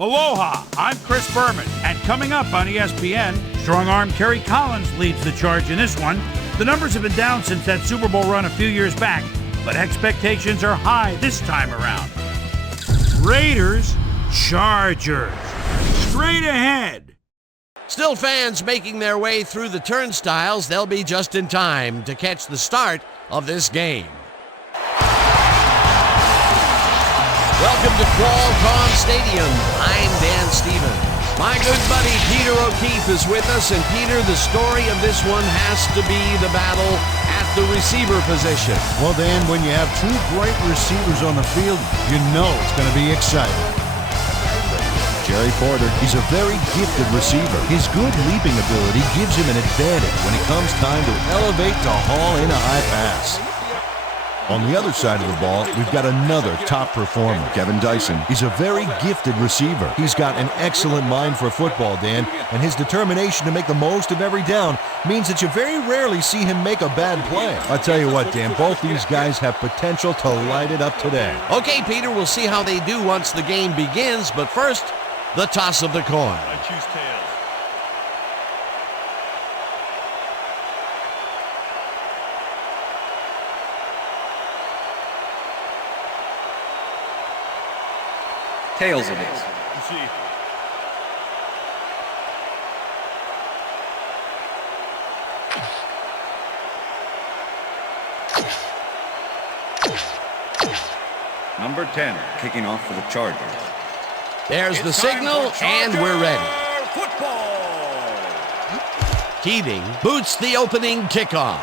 Aloha, I'm Chris Berman, and coming up on ESPN, strong-arm Kerry Collins leads the charge in this one. The numbers have been down since that Super Bowl run a few years back, but expectations are high this time around. Raiders, Chargers, straight ahead. Still fans making their way through the turnstiles. They'll be just in time to catch the start of this game. Welcome to Qualcomm Stadium. I'm Dan Stevens. My good buddy Peter O'Keefe is with us, and Peter, the story of this one has to be the battle at the receiver position. Well, Dan, when you have two great receivers on the field, you know it's going to be exciting. Jerry Porter, he's a very gifted receiver. His good leaping ability gives him an advantage when it comes time to elevate to haul in a high pass. On the other side of the ball, we've got another top performer, Kevin Dyson. He's a very gifted receiver. He's got an excellent mind for football, Dan, and his determination to make the most of every down means that you very rarely see him make a bad play. I'll tell you what, Dan, both these guys have potential to light it up today. Okay, Peter, we'll see how they do once the game begins, but first, the toss of the coin. I choose tails. Tails it is. See. Number 10, kicking off for the Chargers. There's the signal, and we're ready. Football. Keating boots the opening kickoff.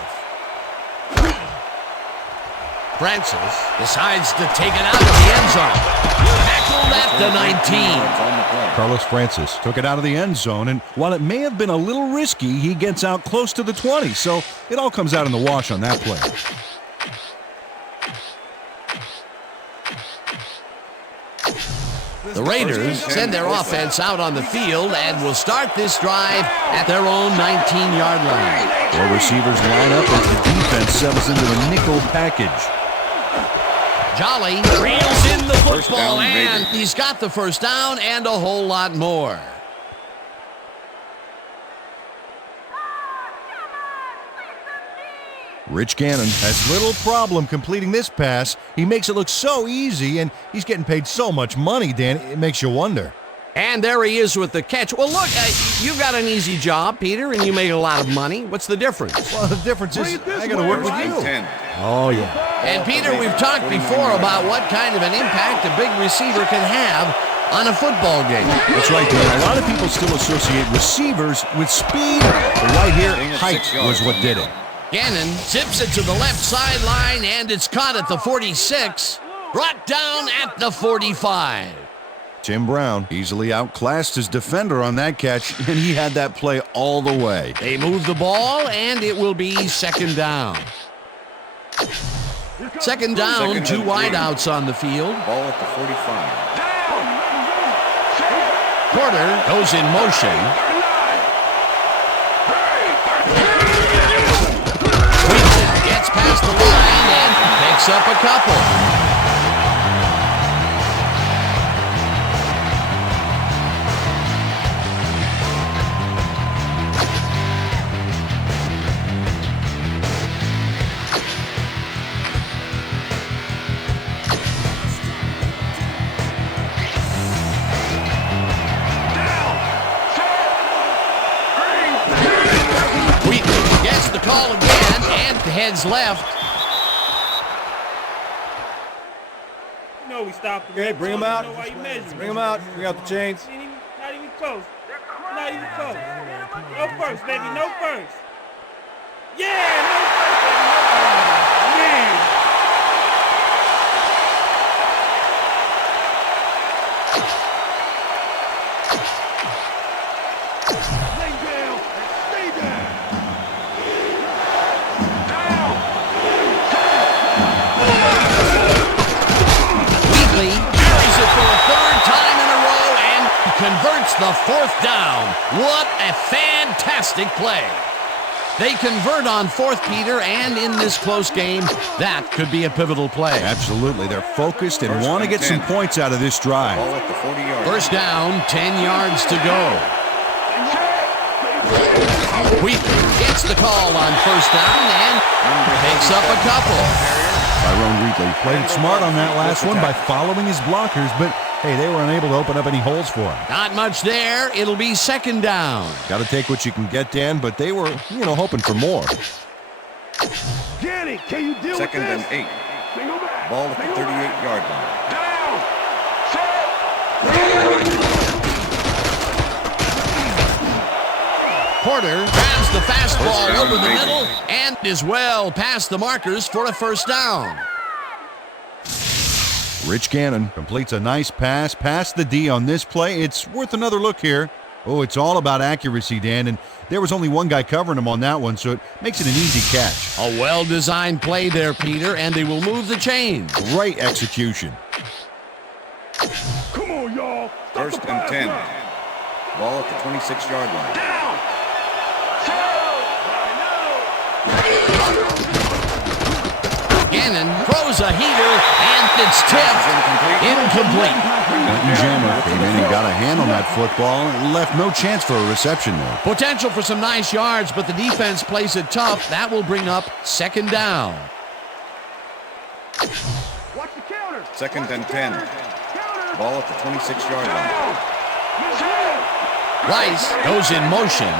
Francis decides to take it out of the end zone. Tackled at the 19. Carlos Francis took it out of the end zone, and while it may have been a little risky, he gets out close to the 20, so it all comes out in the wash on that play. The Raiders send their offense out on the field and will start this drive at their own 19-yard line. Four receivers line up as the defense settles into a nickel package. Jolly reels in the football, and he's got the first down and a whole lot more. Rich Gannon has little problem completing this pass. He makes it look so easy, and he's getting paid so much money, Dan, it makes you wonder. And there he is with the catch. Well, look, you've got an easy job, Peter, and you make a lot of money. What's the difference? Well, the difference is I got to work with you. 10. Oh, yeah. And, Peter, we've talked before about what kind of an impact a big receiver can have on a football game. That's right, Dan. A lot of people still associate receivers with speed, but right here, height was what did it. Gannon zips it to the left sideline, and it's caught at the 46, brought down at the 45. Tim Brown easily outclassed his defender on that catch, and he had that play all the way. They move the ball, and it will be second down. Second down, two wideouts on the field. Ball at the 45. Porter goes in motion. Gets past the line and picks up a couple. Call again and heads left. No, we stopped him. Okay, bring him out. Bring him out. Bring out the chains. Not even close. Not even close. No first, baby. No first. Yeah, no first, baby. Man. Converts the fourth down. What a fantastic play. They convert on fourth, Peter, and in this close game, that could be a pivotal play. Absolutely. They're focused and want to get some points out of this drive. Ball at the 40-yard line. First down, 10 yards to go. Wheatley gets the call on first down and picks up a couple. Tyrone Wheatley played smart on that last one by following his blockers, but hey, they were unable to open up any holes for him. Not much there. It'll be second down. Got to take what you can get, Dan, but they were, hoping for more. Danny, can you deal Second with and this? 8. Ball at the 38-yard line. Porter grabs the fastball First down, over the Baker. middle and is well past the markers for a first down. Rich Gannon completes a nice pass past the D on this play. It's worth another look here. Oh, it's all about accuracy, Dan, and there was only one guy covering him on that one, so it makes it an easy catch. A well-designed play there, Peter, and they will move the chains. Great execution. Come on, y'all. Stop First the and pass 10. now. Ball at the 26-yard line. Gannon throws a heater, and it's tipped. Incomplete. Quentin Jammer came in and got a hand on that football and left no chance for a reception there. Potential for some nice yards, but the defense plays it tough. That will bring up second down. Watch the counter. Second and 10. Counter. Ball at the 26-yard line. Rice goes in motion.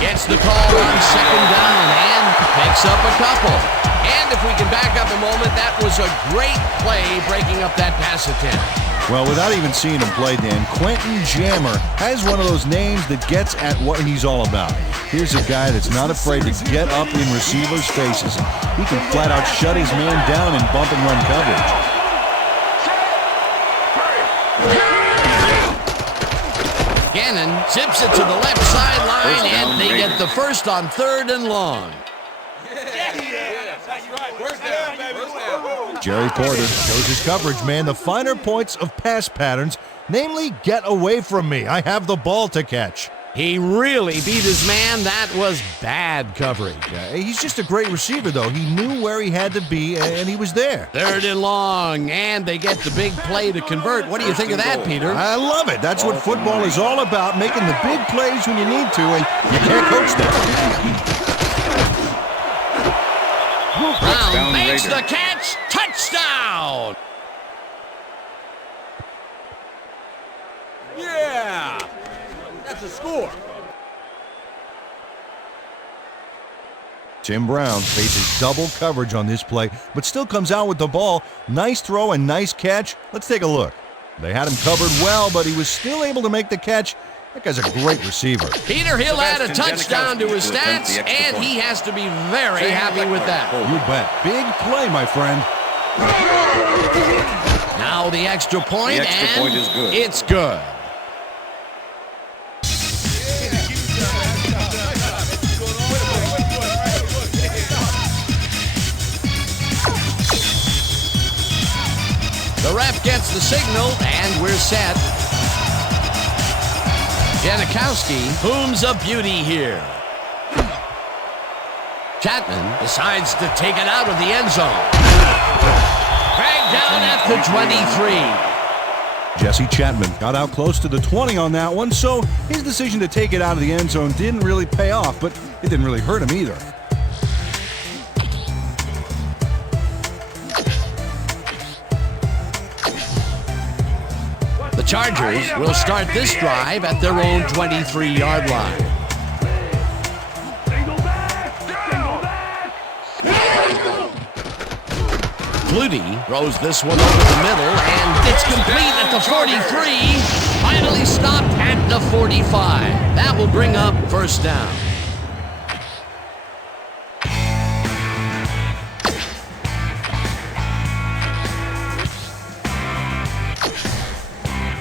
Gets the call on second down and picks up a couple. And if we can back up a moment, that was a great play breaking up that pass attempt. Well, without even seeing him play, Dan, Quentin Jammer has one of those names that gets at what he's all about. Here's a guy that's not afraid to get up in receivers' faces. He can flat out shut his man down in bump and run coverage. Gannon zips it to the left sideline, and they get the first on third and long. Jerry Porter shows his coverage, man. The finer points of pass patterns, namely, get away from me. I have the ball to catch. He really beat his man. That was bad coverage. He's just a great receiver, though. He knew where he had to be, and he was there. Third and long, and they get the big play to convert. What do you think of that, Peter? I love it. That's what football is all about, making the big plays when you need to, and you can't coach that. Brown makes the catch. Touchdown! Yeah! That's a score. Tim Brown faces double coverage on this play, but still comes out with the ball. Nice throw and nice catch. Let's take a look. They had him covered well, but he was still able to make the catch. That guy's a great receiver. Peter, he'll add a touchdown to his stats, and he has to be very happy with that. You bet. Big play, my friend. Now the extra point, The extra and point is good. it's good. The ref gets the signal, and we're set. Janikowski booms a beauty here. Chapman decides to take it out of the end zone. Dragged down at the 23. Jesse Chapman got out close to the 20 on that one, so his decision to take it out of the end zone didn't really pay off, but it didn't really hurt him either. The Chargers will start this drive at their own 23-yard line. Flutie throws this one over the middle, and it's complete at the 43. Finally stopped at the 45. That will bring up first down.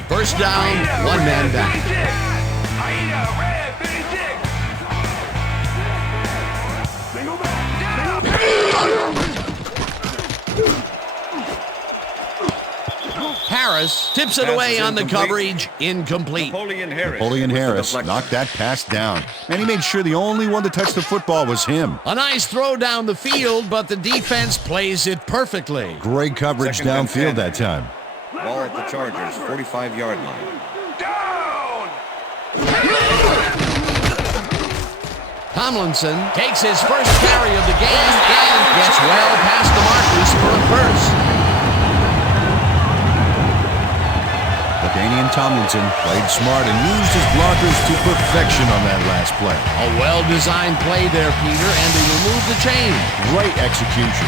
First down, one man back. Harris course. Tips it Pass away is on the incomplete. coverage. Incomplete. Napoleon Harris. Napoleon with the Harris deflection. knocked that pass down. And he made sure the only one to touch the football was him. A nice throw down the field, but the defense plays it perfectly. Great coverage Second and downfield 10. that time. Ball at the Chargers, 45-yard line. Tomlinson takes his first carry of the game and gets well past the markers for a first. LaDainian Tomlinson played smart and used his blockers to perfection on that last play. A well-designed play there, Peter, and they remove the chain. Great execution.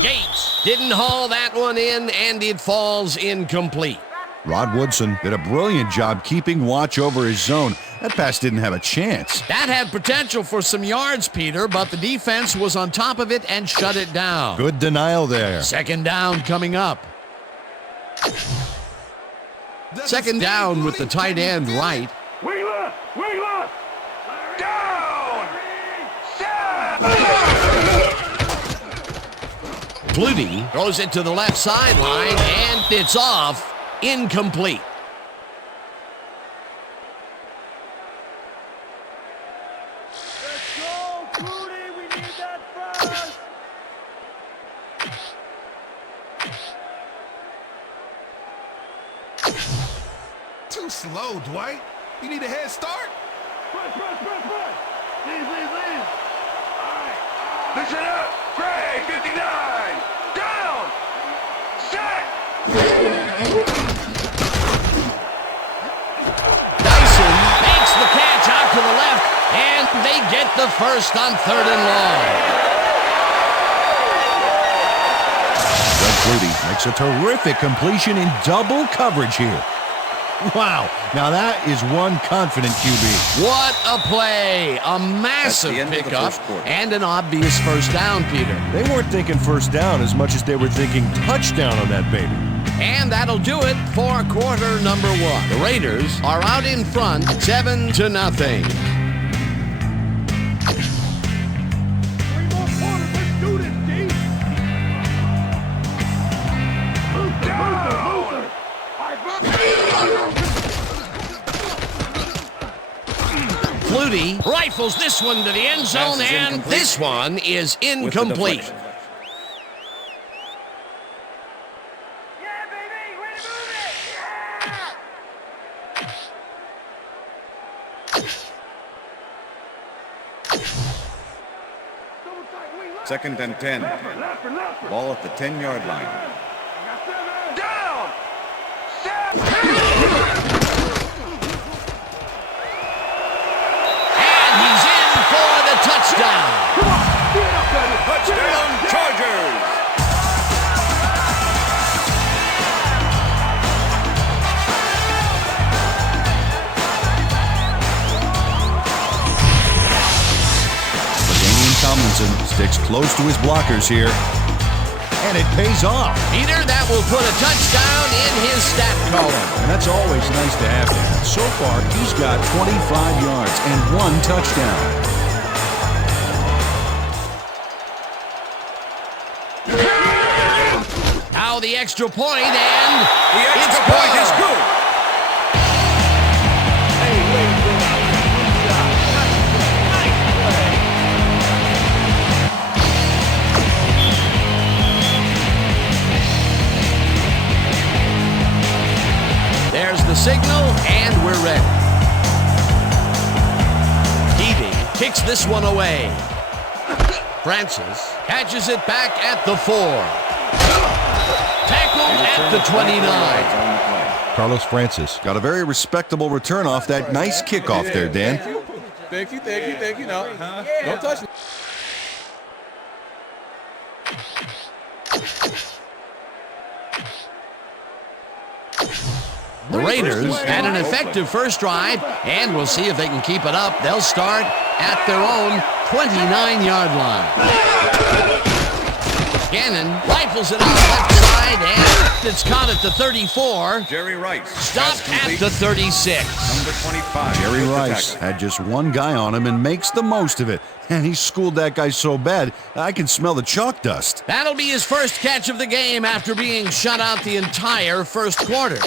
Gates didn't haul that one in, and it falls incomplete. Rod Woodson did a brilliant job keeping watch over his zone. That pass didn't have a chance. That had potential for some yards, Peter, but the defense was on top of it and shut it down. Good denial there. Second down coming up. Second down with the tight end right. Wing left! Wing left! Down! Flutie throws it to the left sideline, and it's off. Incomplete. Let's go, Flutie! We need that fast! Too slow, Dwight. You need a head start. Press! Leave! All right. Listen up! Gray, 59! Down! Set! Dyson makes the catch out to the left, and they get the first on 3rd and long. Doug Flutie makes a terrific completion in double coverage here. Wow, now that is one confident QB. What a play! A massive At the end of the pickup first quarter. and an obvious first down, Peter. They weren't thinking first down as much as they were thinking touchdown on that baby. And that'll do it for quarter number 1. The Raiders are out in front, 7-0. 3 more quarters. Let's do this, D! Luther! Flutie rifles this one to the end zone, Pass is and incomplete. this one is With the incomplete. deflection. Yeah, baby! Way to move it! Yeah! Second and 10. Left. Ball at the 10-yard line. Down! And he's in for the touchdown. Touchdown, Chargers! LaDainian Tomlinson sticks close to his blockers here. And it pays off. Peter, that will put a touchdown in his stat column. And that's always nice to have that. So far, he's got 25 yards and 1 touchdown. Now the extra point, and The it's extra point good. is good. There's the signal, and we're ready. Heavey kicks this one away. Francis catches it back at the 4. Tackled at the 29. On the play. Carlos Francis got a very respectable return off that nice kickoff there, Dan. Thank you. No, don't touch it. The Raiders had an effective first drive, and we'll see if they can keep it up. They'll start at their own 29-yard line. Gannon rifles it out left side, and it's caught at the 34. Jerry Rice. Stopped at the 36. Number 25. Jerry with the Rice tackle. had just one guy on him and makes the most of it. And he schooled that guy so bad, I can smell the chalk dust. That'll be his first catch of the game after being shut out the entire first quarter.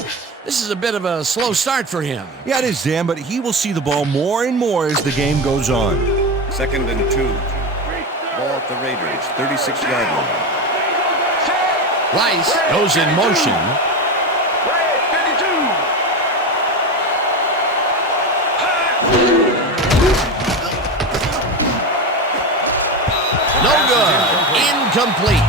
This is a bit of a slow start for him. Yeah, it is, Dan, but he will see the ball more and more as the game goes on. 2nd and 2. Ball at the Raiders, 36-yard line. Rice goes in motion. No good. Incomplete.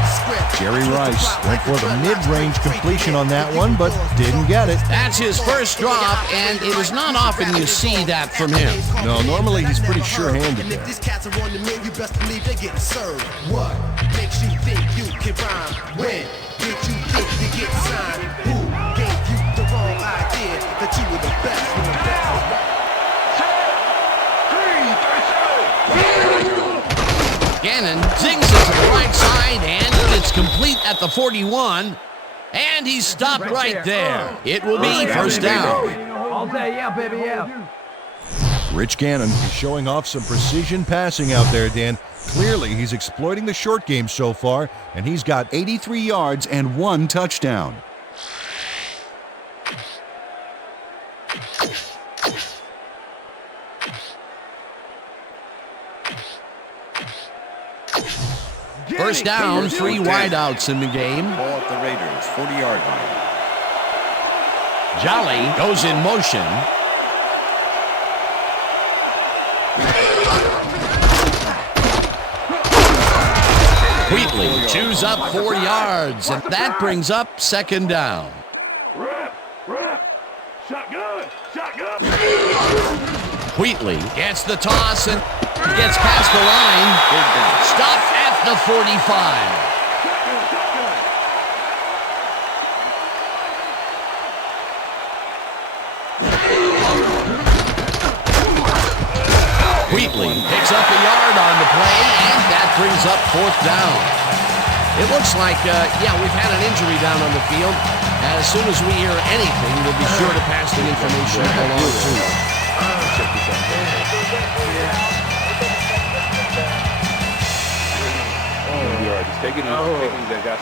Jerry Rice went for the mid-range completion on that one, but didn't get it. That's his first drop, and it is not often you see that from him. No, normally he's pretty sure-handed And if there. these cats are on the man, you best believe they're getting served. What makes you think you can rhyme? When did you think you get signed? Who gave you the wrong idea that you were the best? You're the best. Gannon zings it to the right side, and it's complete at the 41. And he's stopped right there. It will be first down. All day, yeah, baby, yeah. Rich Gannon is showing off some precision passing out there, Dan. Clearly, he's exploiting the short game so far, and he's got 83 yards and 1 touchdown. First down, 3 wideouts in the game. Ball at the Raiders, 40-yard line. Jolly goes in motion. Wheatley chews up 4 yards, and that brings up second down. Shotgun. Wheatley gets the toss and gets past the line. Stopped at the 45. Wheatley picks up a yard on the play, and that brings up 4th down. It looks like, we've had an injury down on the field. As soon as we hear anything, we'll be sure to pass the information along to you. Check this out. You're right. Just take it easy. Take it easy, guys.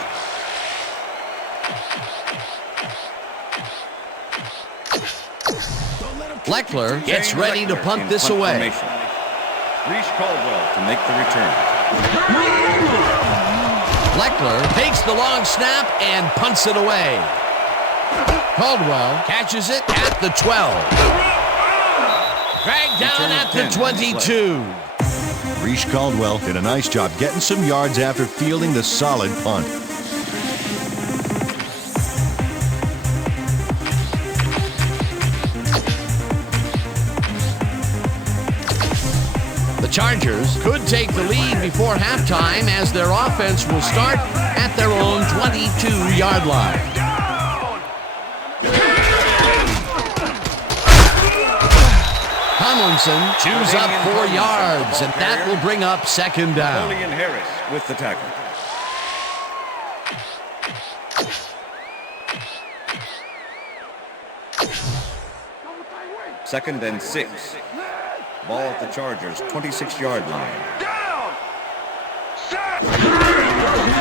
Leckler gets James ready to Leckler punt in this punt away. formation. Reese Caldwell to make the return. Leckler takes the long snap and punts it away. Caldwell catches it at the 12. Dragged down at the 22. Reese Caldwell did a nice job getting some yards after fielding the solid punt. The Chargers could take the lead before halftime as their offense will start at their own 22-yard line. Tomlinson chews up 4 yards, and that will bring up second down. Napoleon Harris with the tackle. Second and 6. Ball at the Chargers, 26-yard line.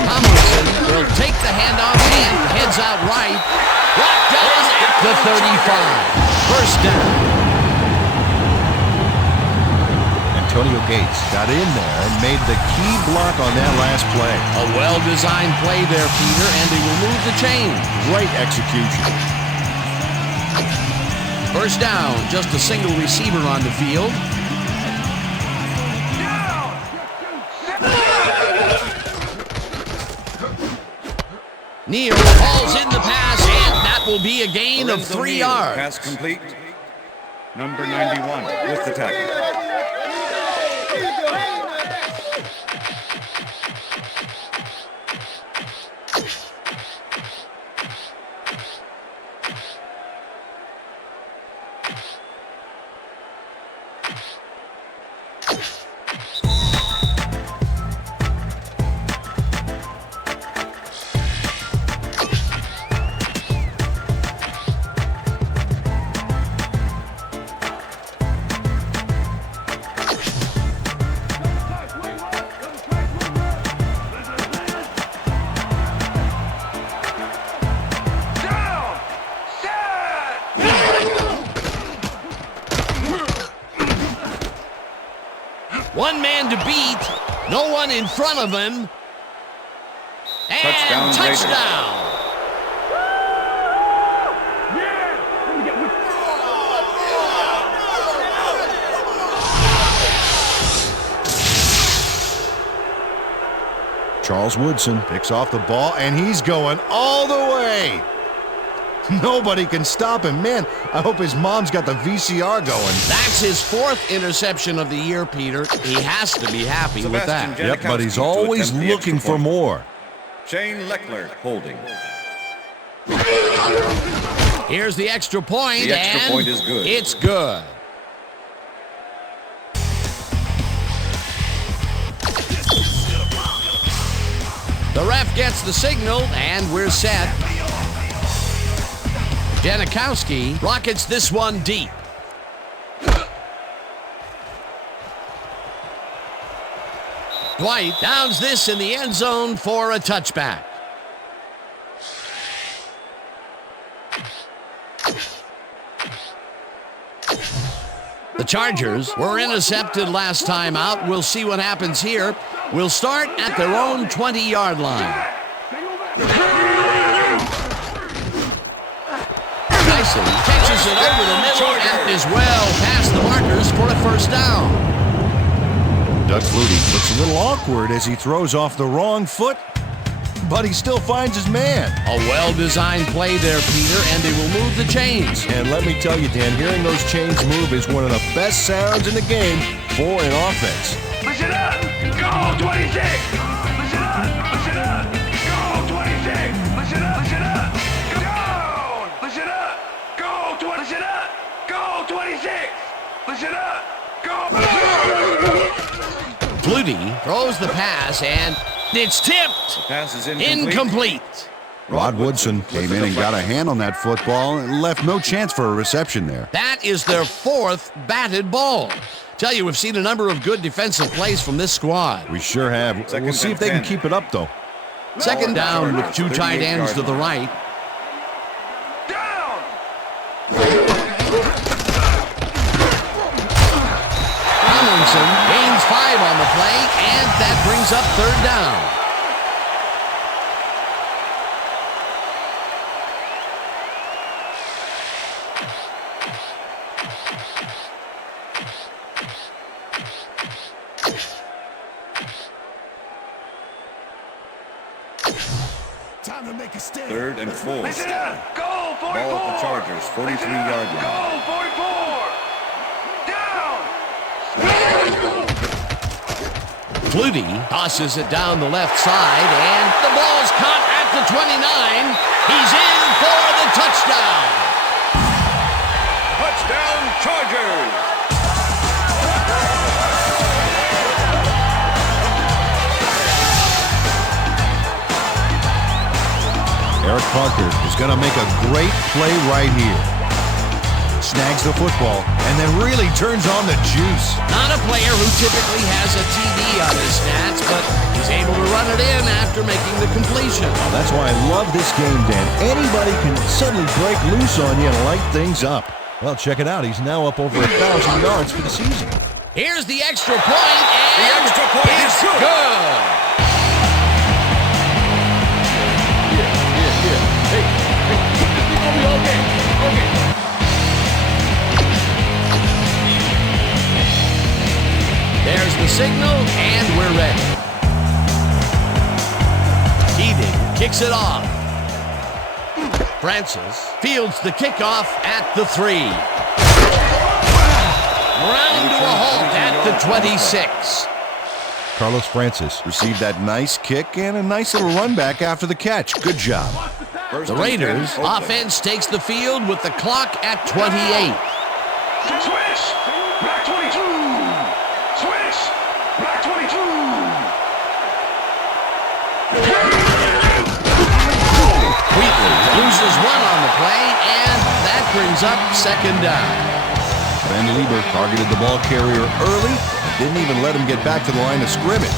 Tomlinson will take the handoff and heads out right. Brought down at the 35. First down. Antonio Gates got in there and made the key block on that last play. A well-designed play there, Peter, and he will move the chain. Great execution. First down, just a single receiver on the field. Neal hauls in the pass, and that will be a gain of 3 yards. Pass complete. Number 91 with the tackle. One man to beat. No one in front of him. And touchdown. Charles Woodson picks off the ball, and he's going all the way. Nobody can stop him. Man, I hope his mom's got the VCR going. That's his 4th interception of the year, Peter. He has to be happy with that. Yep, but he's always looking for more. Shane Leckler holding. Here's the extra point, The extra point is good. It's good. The ref gets the signal, and we're set. Janikowski rockets this one deep. Dwight downs this in the end zone for a touchback. The Chargers were intercepted last time out. We'll see what happens here. We'll start at their own 20-yard line. Dyson catches it over the middle and is well past the markers for a first down. Doug Flutie looks a little awkward as he throws off the wrong foot, but he still finds his man. A well-designed play there, Peter, and they will move the chains. And let me tell you, Dan, hearing those chains move is one of the best sounds in the game for an offense. Listen up! Go 26! Listen up! Listen up! Go 26! Listen up! Listen up! Go! Listen up! Go 20! Listen up! Go 26! Listen up! Go! Flutie throws the pass, and it's tipped. Pass is Incomplete. Rod Woodson came in and got a hand on that football and left no chance for a reception there. That is their 4th batted ball. Tell you, we've seen a number of good defensive plays from this squad. We sure have. We'll see if they can keep it up, though. Second down with 2 tight ends to the right. Down! Tomlinson gains 5 on the play, and that brings up 3rd down. Time to make a stand. 3rd and 4. Listen up! Go 44! Ball at the Chargers, 43-yard line. Go 44! Down! Flutie tosses it down the left side, and the ball's caught at the 29. He's in for the touchdown. Touchdown, Chargers! Eric Parker is going to make a great play right here. Snags the football and then really turns on the juice. Not a player who typically has a TD on his stats, but he's able to run it in after making the completion. That's why I love this game, Dan. Anybody can suddenly break loose on you and light things up. Well, check it out. He's now up over 1,000 yards for the season. Here's the extra point, and The extra point is it's good. There's the signal, and we're ready. Keating kicks it off. Francis fields the kickoff at the 3. Round to a halt at the 26. Carlos Francis received that nice kick and a nice little run back after the catch. Good job. First The and 10, Raiders Oakland. offense takes the field with the clock at 28. Switch! Back 22! Switch! Back 22! Wheatley loses 1 on the play, and that brings up 2nd down. Ben Lieber targeted the ball carrier early, didn't even let him get back to the line of scrimmage.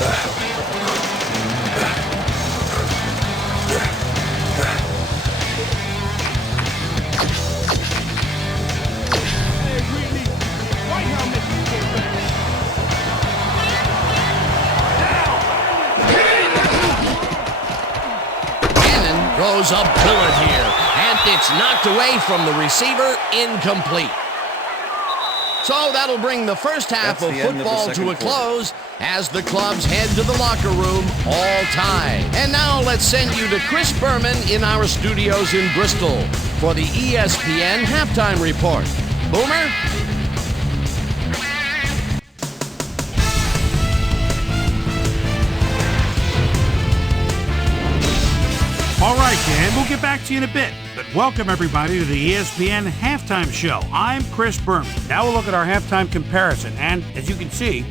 goes a bullet here, and it's knocked away from the receiver, incomplete. So that'll bring the first half of football to a close as the clubs head to the locker room all tied. And now let's send you to Chris Berman in our studios in Bristol for the ESPN Halftime Report. Boomer? All right, Dan, we'll get back to you in a bit. But welcome, everybody, to the ESPN Halftime Show. I'm Chris Berman. Now we'll look at our halftime comparison. And as you can see,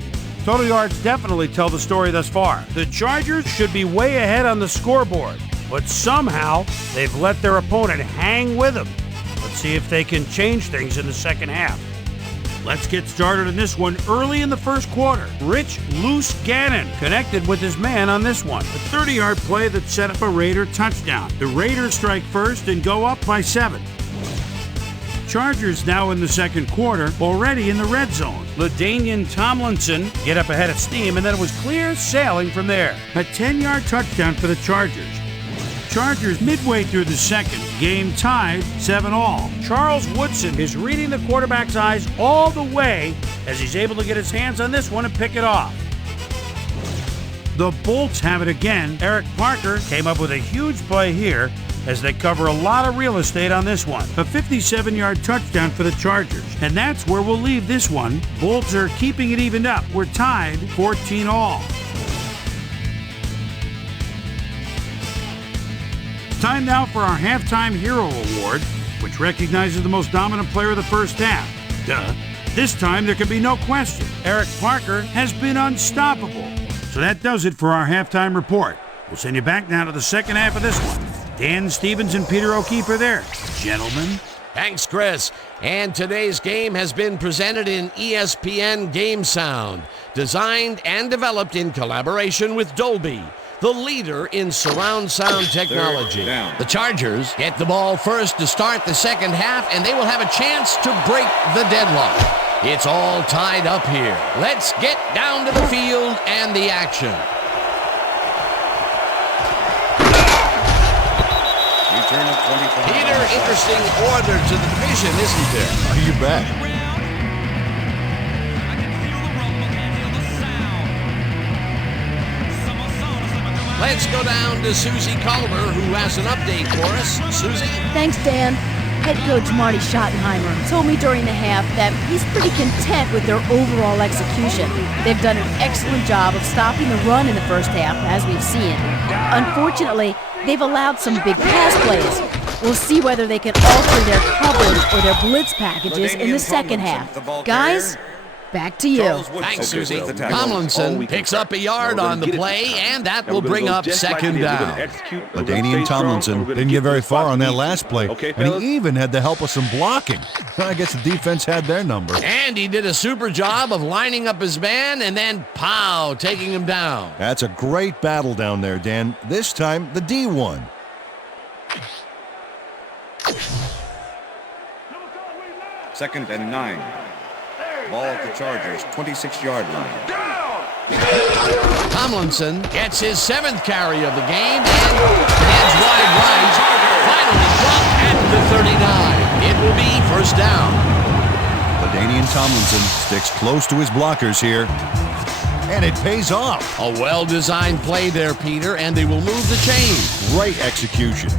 total yards definitely tell the story thus far. The Chargers should be way ahead on the scoreboard, but somehow they've let their opponent hang with them. Let's see if they can change things in the second half. Let's get started in this one early in the first quarter. Rich Loose Gannon connected with his man on this one. A 30-yard play that set up a Raider touchdown. The Raiders strike first and go up by 7. Chargers now in the second quarter, already in the red zone. LaDainian Tomlinson get up ahead of steam, and then it was clear sailing from there. A 10-yard touchdown for the Chargers. Chargers midway through the second, game tied 7-all. Charles Woodson is reading the quarterback's eyes all the way as he's able to get his hands on this one and pick it off. The Bolts have it again. Eric Parker came up with a huge play here as they cover a lot of real estate on this one. A 57-yard touchdown for the Chargers. And that's where we'll leave this one. Bolts are keeping it evened up. We're tied 14-all. Time now for our Halftime Hero Award, which recognizes the most dominant player of the first half. Duh. This time there can be no question. Eric Parker has been unstoppable. So that does it for our halftime report. We'll send you back now to the second half of this one. Dan Stevens and Peter O'Keefe are there. Gentlemen. Thanks, Chris. And today's game has been presented in ESPN Game Sound, designed and developed in collaboration with Dolby, the leader in surround sound technology. The Chargers get the ball first to start the second half, and they will have a chance to break the deadlock. It's all tied up here. Let's get down to the field and the action. Return of 25. Peter, interesting order to the division, isn't there? Oh, you bet. Let's go down to Susie Culver, who has an update for us. Susie? Thanks, Dan. Head coach Marty Schottenheimer told me during the half that he's pretty content with their overall execution. They've done an excellent job of stopping the run in the first half, as we've seen. Unfortunately, they've allowed some big pass plays. We'll see whether they can alter their coverage or their blitz packages in the second half. Guys, back to you. Thanks, Susie. Tomlinson picks up a yard on the play, and that will bring up second down. LaDainian Tomlinson didn't get very far on that last play, and he even had the help of some blocking. I guess the defense had their number. And he did a super job of lining up his man and then, pow, taking him down. That's a great battle down there, Dan. This time, the D won. Second and 9. Ball at the Chargers, 26-yard line. Tomlinson gets his 7th carry of the game and heads wide right. Finally dropped at the 39. It will be first down. LaDainian Tomlinson sticks close to his blockers here, and it pays off. A well-designed play there, Peter, and they will move the chains. Great execution.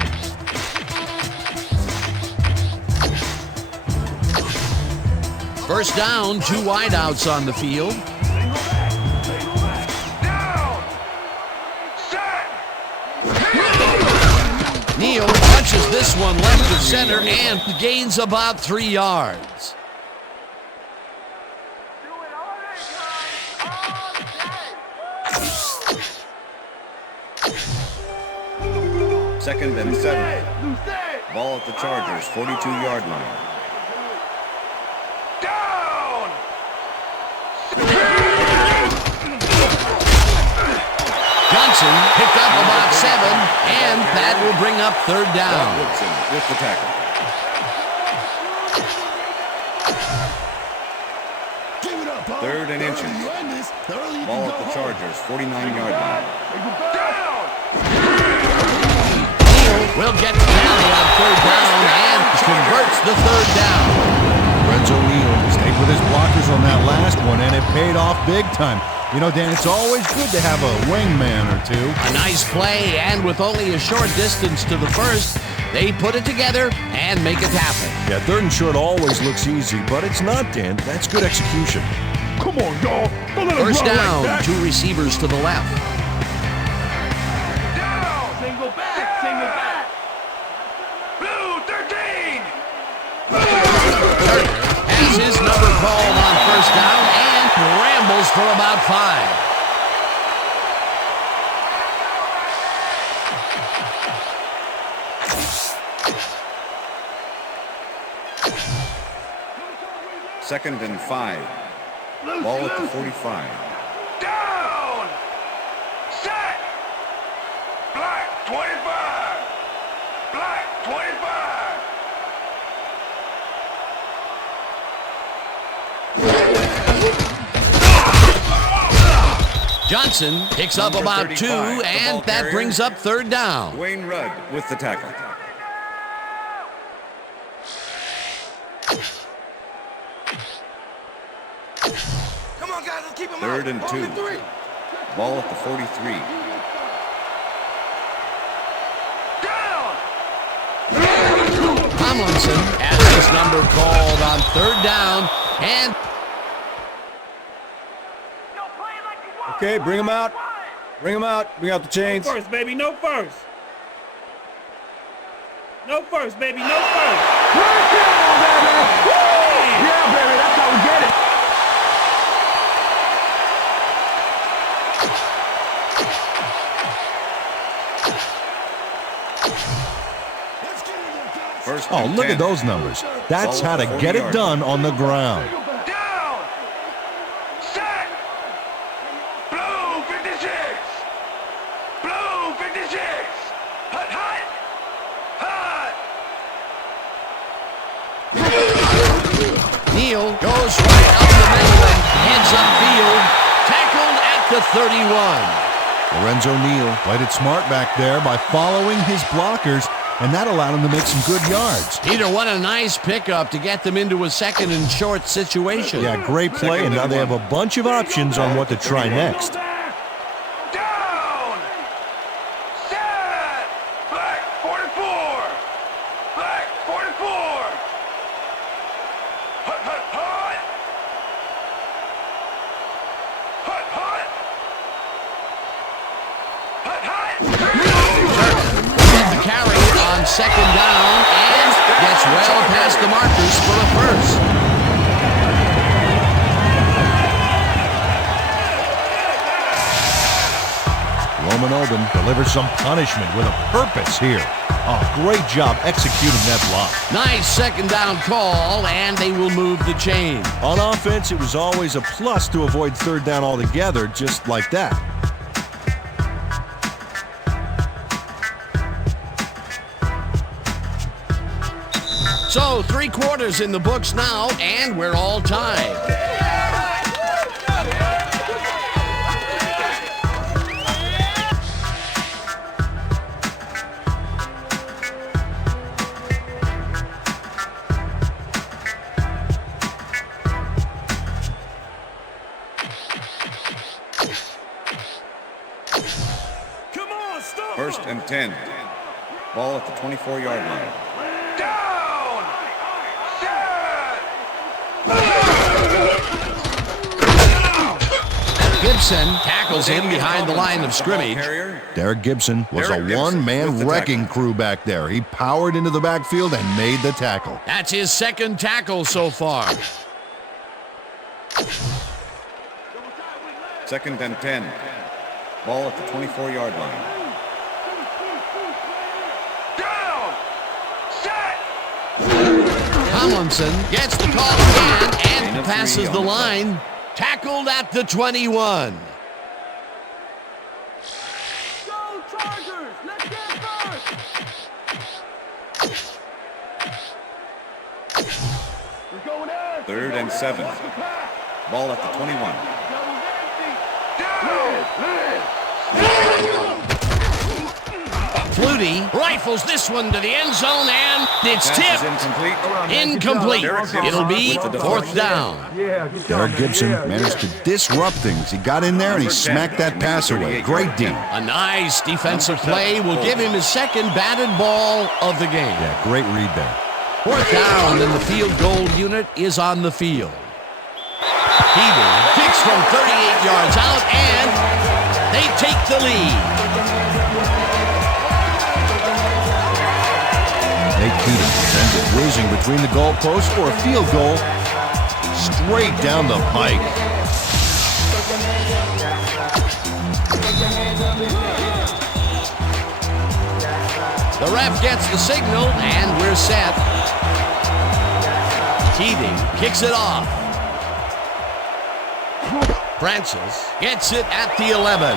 First down, 2 wideouts on the field. Neal touches this one left of center and gains about 3 yards. Second and 7. Ball at the Chargers, 42-yard line. Johnson picked up about 7, and that will bring up third down. Woodson with the tackle. Third and inches. Ball at the Chargers, 49-yard line. Neal will get to carry on third down and converts the third down. Lorenzo Neal stayed with his blockers on that last one, and it paid off big time. You know, Dan, it's always good to have a wingman or two. A nice play, and with only a short distance to the first, they put it together and make it happen. Yeah, third and short always looks easy, but it's not, Dan. That's good execution. Come on, y'all. First down, two receivers to the left. Down. Single back. Blue 13. Turner has his number called on first down and rambles for about 5. Second and 5. Ball at the 45. Down. Set. Black 25. Black 25. Johnson picks up Number about 2, 35, and that carrier. brings up third down. Wayne Rudd with the tackle. Come on, guys, let's keep him Third out. and 2. Ball at the 43. Down. Tomlinson has his number called on third down, and Okay, bring him out. Bring him out. Bring out the chains. No first, baby. No first. No first, baby. No first. Yeah, baby, that's how we get it. First Oh, and look 10. at those numbers. That's Ball how at to the get it 40-yard done line. on the ground. Down. Set. Blue 56. Blue 56. Hut, hut. Hut. Neal goes right up the middle and heads upfield, tackled at the 31. Lorenzo Neal played it smart back there by following his blockers, and that allowed him to make some good yards. Peter, what a nice pickup to get them into a second and short situation. Yeah, great play, and now they have a bunch of options on what to try next. Down. Set. Black 44. Black 44. Hut, hut, hut. Hut, hut. Hut, hut. Get the carry on second down and gets well past the markers for a first. Roman delivers some punishment with a purpose here. Oh, great job executing that block. Nice second down call, and they will move the chain. On offense, it was always a plus to avoid third down altogether, just like that. So 3 quarters in the books now, and we're all tied. First and 10. Ball at the 24-yard line. Down. Set. Gibson tackles him behind the line of scrimmage. Derek Gibson was Derek a Gibson one-man with the wrecking crew back there. He powered into the backfield and made the tackle. That's his second tackle so far. Second and 10. Ball at the 24-yard line. Down. Set. Tomlinson gets the call again Gain and of passes 3 the on the play. line. Tackled at the 21. Go Chargers! Let's get first! We're going in! Third and 7. Ball at the 21. Down. Flutie rifles this one to the end zone, and it's tipped. Incomplete. It'll be 4th down. Derek Gibson managed to disrupt things. He got in there and he smacked that pass away. Great D. A nice defensive play will give him his second batted ball of the game. Yeah, great read there. 4th down, and the field goal unit is on the field. Peter kicks from 38 yards out, and they take the lead. Nate Keating sends it whizzing between the goalposts for a field goal straight down the pike. The ref gets the signal, and we're set. Keating kicks it off. Francis gets it at the 11.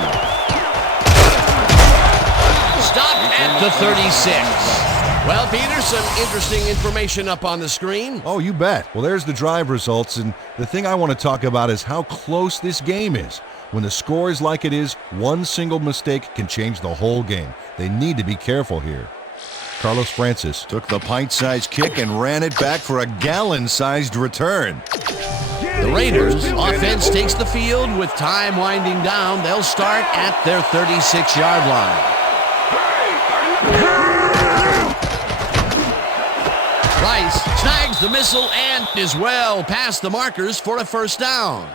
Stopped at the 36. Well, Peter, some interesting information up on the screen. Oh, you bet. Well, there's the drive results, and the thing I want to talk about is how close this game is. When the score is like it is, one single mistake can change the whole game. They need to be careful here. Carlos Francis took the pint-sized kick and ran it back for a gallon-sized return. The Raiders' offense takes the field with time winding down. They'll start at their 36-yard line. Rice snags the missile and is well past the markers for a 1st down.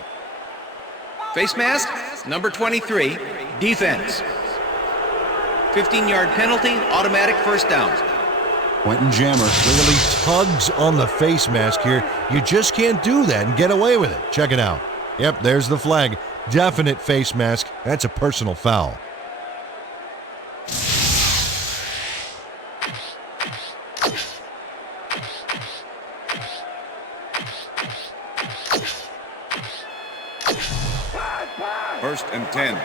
Face mask, number 23, defense. 15-yard penalty, automatic 1st down. Quentin Jammer clearly tugs on the face mask here. You just can't do that and get away with it. Check it out. Yep, there's the flag. Definite face mask. That's a personal foul. First and 10.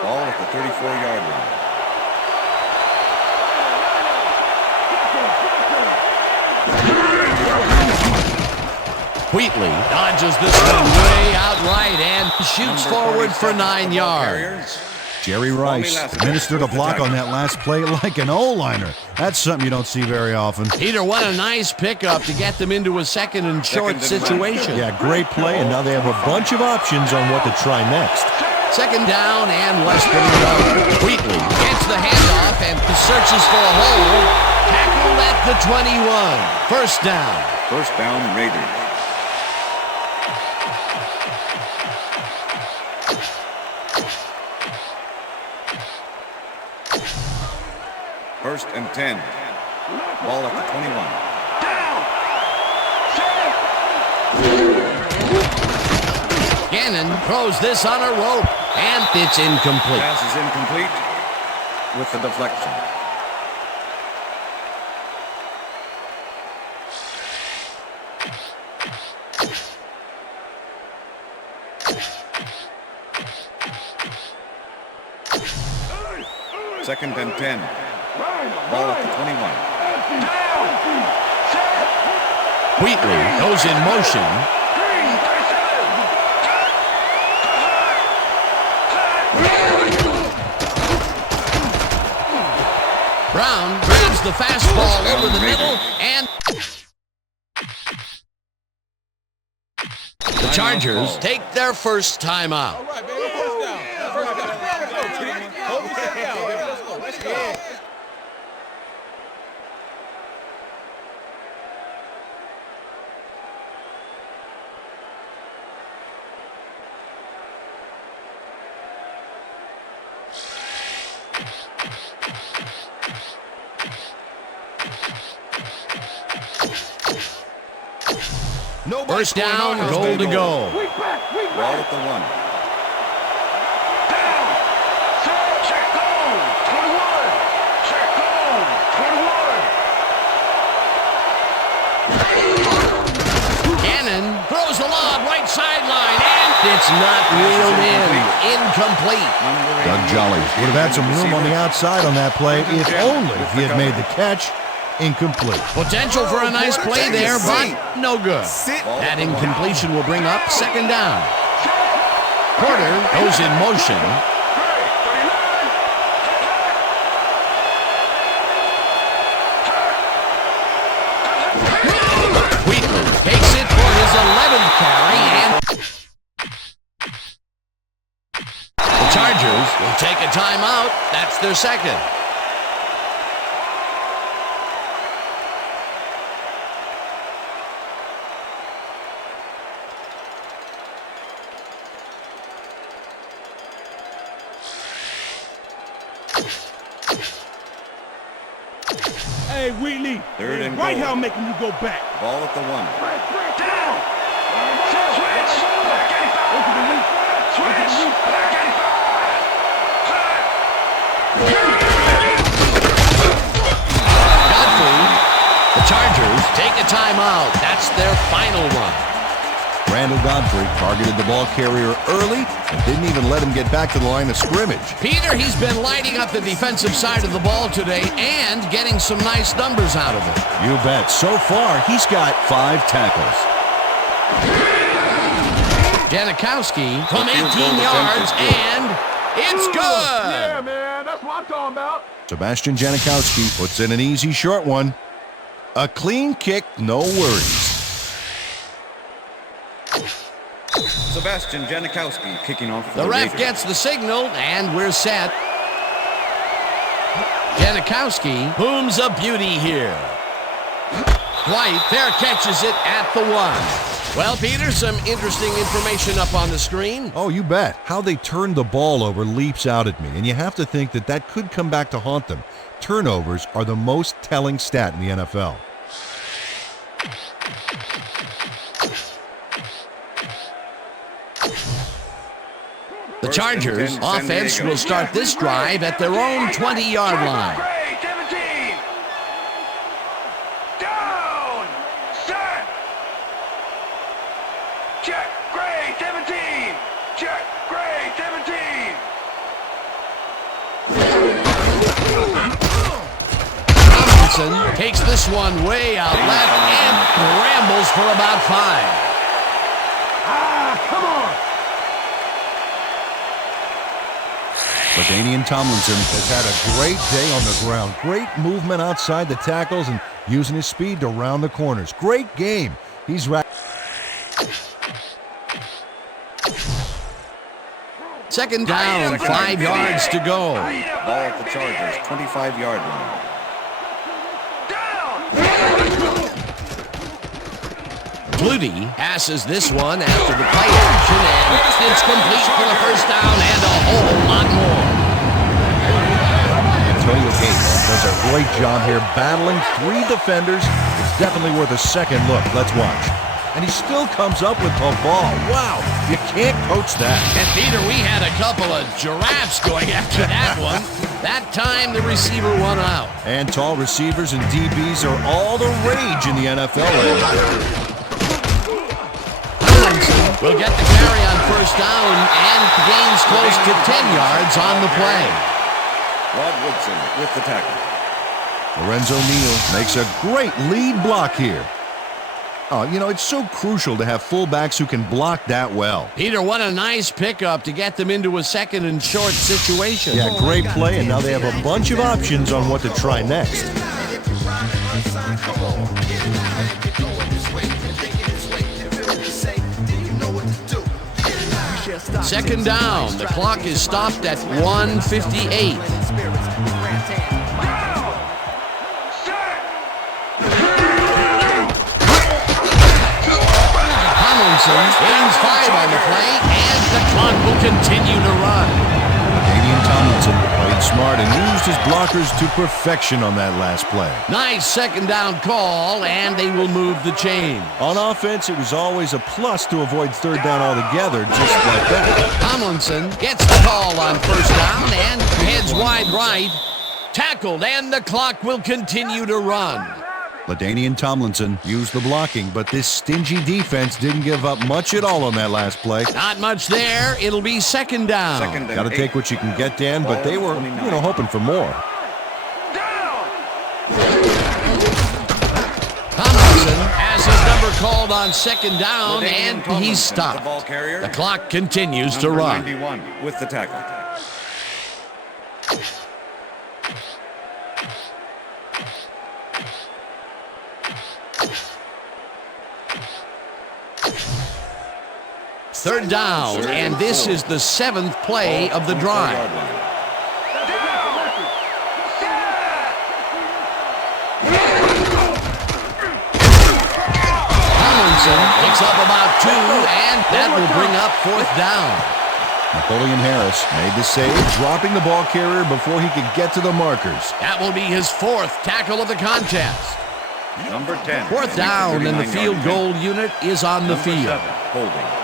Ball at the 34-yard line. Wheatley dodges this one way out right and shoots forward for 9 yards. Jerry Rice administered a block on that last play like an O-liner. That's something you don't see very often. Peter, what a nice pickup to get them into a 2nd and short situation. Yeah, great play, and now they have a bunch of options on what to try next. 2nd down and less than enough. Wheatley gets the handoff and searches for a hole. Tackled at the 21. 1st down. 1st down, Raiders. First and 10. Ball at the 21. Gannon throws this on a rope, and it's incomplete. Pass is incomplete with the deflection. Second and 10. Ball at the 21. Wheatley goes in motion. Brown grabs the fastball over the middle, and the Chargers take their 1st timeout. First down, goal to go. Ball at the 1. Check goal, 21. Check goal, 21. Gannon throws the lob right sideline, and it's not reeled in. Incomplete. Doug Jolly would have had some room on the outside on that play if only he had made the catch. Incomplete. Potential for a nice play there, but no good. That incompletion will bring up 2nd down. Porter goes in motion. their second. Hey, Wheatley. Third and White goal. House making you go back. Ball at the 1. Down. Switch. Back 85. Switch. Back 85. Godfrey, the Chargers take a timeout. That's their final one. Randall Godfrey targeted the ball carrier early and didn't even let him get back to the line of scrimmage. Peter, he's been lighting up the defensive side of the ball today and getting some nice numbers out of it. You bet. So far, he's got 5 tackles. Janikowski from 18 yards, and it's good. Yeah, man. That's what I'm talking about. Sebastian Janikowski puts in an easy short one. A clean kick, no worries. Sebastian Janikowski kicking off for The ref Raiders. gets the signal, and we're set. Janikowski booms a beauty here. White fair catches it at the 1. Well, Peter, some interesting information up on the screen. Oh, you bet. How they turned the ball over leaps out at me, and you have to think that that could come back to haunt them. Turnovers are the most telling stat in the NFL. The Chargers offense will start this drive at their own 20-yard line. Gray, 17. Down. Set. Check. Gray, 17. Check. Gray, 17. Robinson takes this one way out left and rambles for about 5. Come on. LaDainian Tomlinson has had a great day on the ground. Great movement outside the tackles and using his speed to round the corners. Great game. He's right. Second down, 5 yards to go. Ball at the Chargers, 25-yard line. Flutie passes this one after the play action, and it's complete for the first down and a whole lot more. Antonio Gates does a great job here battling 3 defenders. It's definitely worth a second look. Let's watch. And he still comes up with the ball. Wow, you can't coach that. And Peter, we had a couple of giraffes going after that one. That time the receiver won out. And tall receivers and DBs are all the rage in the NFL right. Will get the carry on first down and gains close to 10 yards on the play. Rod Woodson with the tackle. Lorenzo Neal makes a great lead block here. Oh, you know, it's so crucial to have fullbacks who can block that well. Peter, what a nice pickup to get them into a second and short situation. Yeah, great play, and now they have a bunch of options on what to try next. Second down. The clock is stopped at 1:58. Tomlinson gains 5 on the play, and the clock will continue to run. Damian Tomlinson played smart and used his blockers to perfection on that last play. Nice second down call, and they will move the chain. On offense, it was always a plus to avoid third down altogether, just like that. Tomlinson gets the call on first down and heads wide right. Tackled, and the clock will continue to run. LaDainian Tomlinson used the blocking, but this stingy defense didn't give up much at all on that last play. Not much there. It'll be second down. Got to take what you can get, Dan, but they were, hoping for more. Tomlinson has his number called on second down, and he's stopped. The clock continues to run. 91 with the tackle. Third down, and this is the 7th play of the drive. Johnson picks up about 2, and that will bring up 4th down. Napoleon Harris made the save, dropping the ball carrier before he could get to the markers. That will be his 4th tackle of the contest. Number 10. 4th down, and the field goal unit is on the field. 7, holding.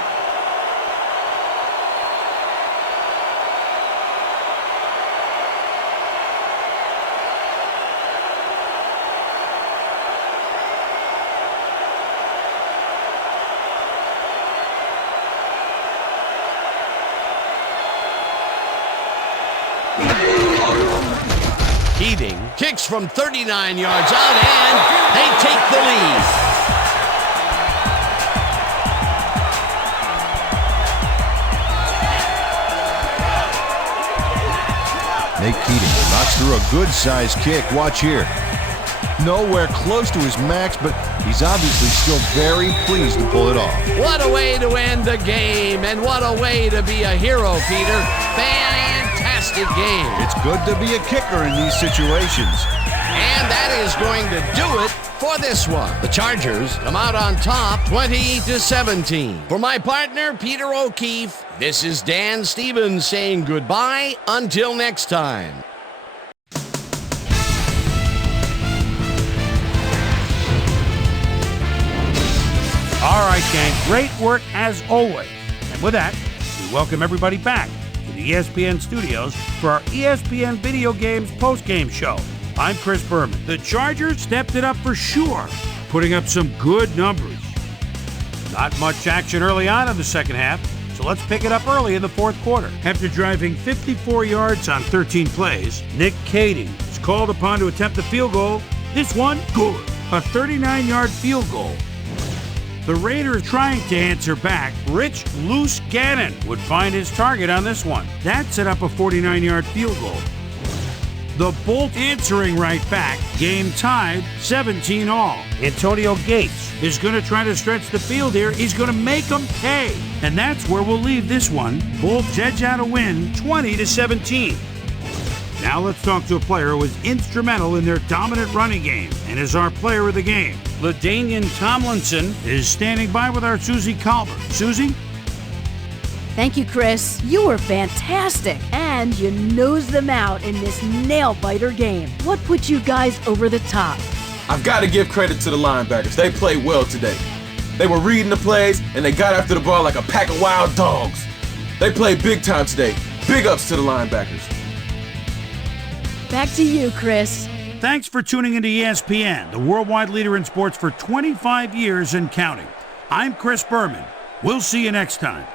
Keating kicks from 39 yards out, and they take the lead. Nate Keating knocks through a good-sized kick. Watch here. Nowhere close to his max, but he's obviously still very pleased to pull it off. What a way to end the game, and what a way to be a hero, Peter. Fantastic game. It's good to be a kicker in these situations. And that is going to do it for this one. The Chargers come out on top 20-17. For my partner, Peter O'Keefe, this is Dan Stevens saying goodbye until next time. All right, gang, great work as always. And with that, we welcome everybody back to the ESPN studios for our ESPN Video Games postgame show. I'm Chris Berman. The Chargers stepped it up for sure, putting up some good numbers. Not much action early on in the second half, so let's pick it up early in the fourth quarter. After driving 54 yards on 13 plays, Nick Keating is called upon to attempt the field goal. This one, good. A 39-yard field goal. The Raiders trying to answer back. Rich Loose Gannon would find his target on this one. That set up a 49-yard field goal. The Bolts answering right back. Game tied, 17-all. Antonio Gates is going to try to stretch the field here. He's going to make them pay. And that's where we'll leave this one. Bolts edge out a win, 20-17. Now let's talk to a player who was instrumental in their dominant running game and is our player of the game. LaDainian Tomlinson is standing by with our Susie Colbert. Susie? Thank you, Chris. You were fantastic, and you nosed them out in this nail-biter game. What put you guys over the top? I've got to give credit to the linebackers. They played well today. They were reading the plays, and they got after the ball like a pack of wild dogs. They played big time today. Big ups to the linebackers. Back to you, Chris. Thanks for tuning into ESPN, the worldwide leader in sports for 25 years and counting. I'm Chris Berman. We'll see you next time.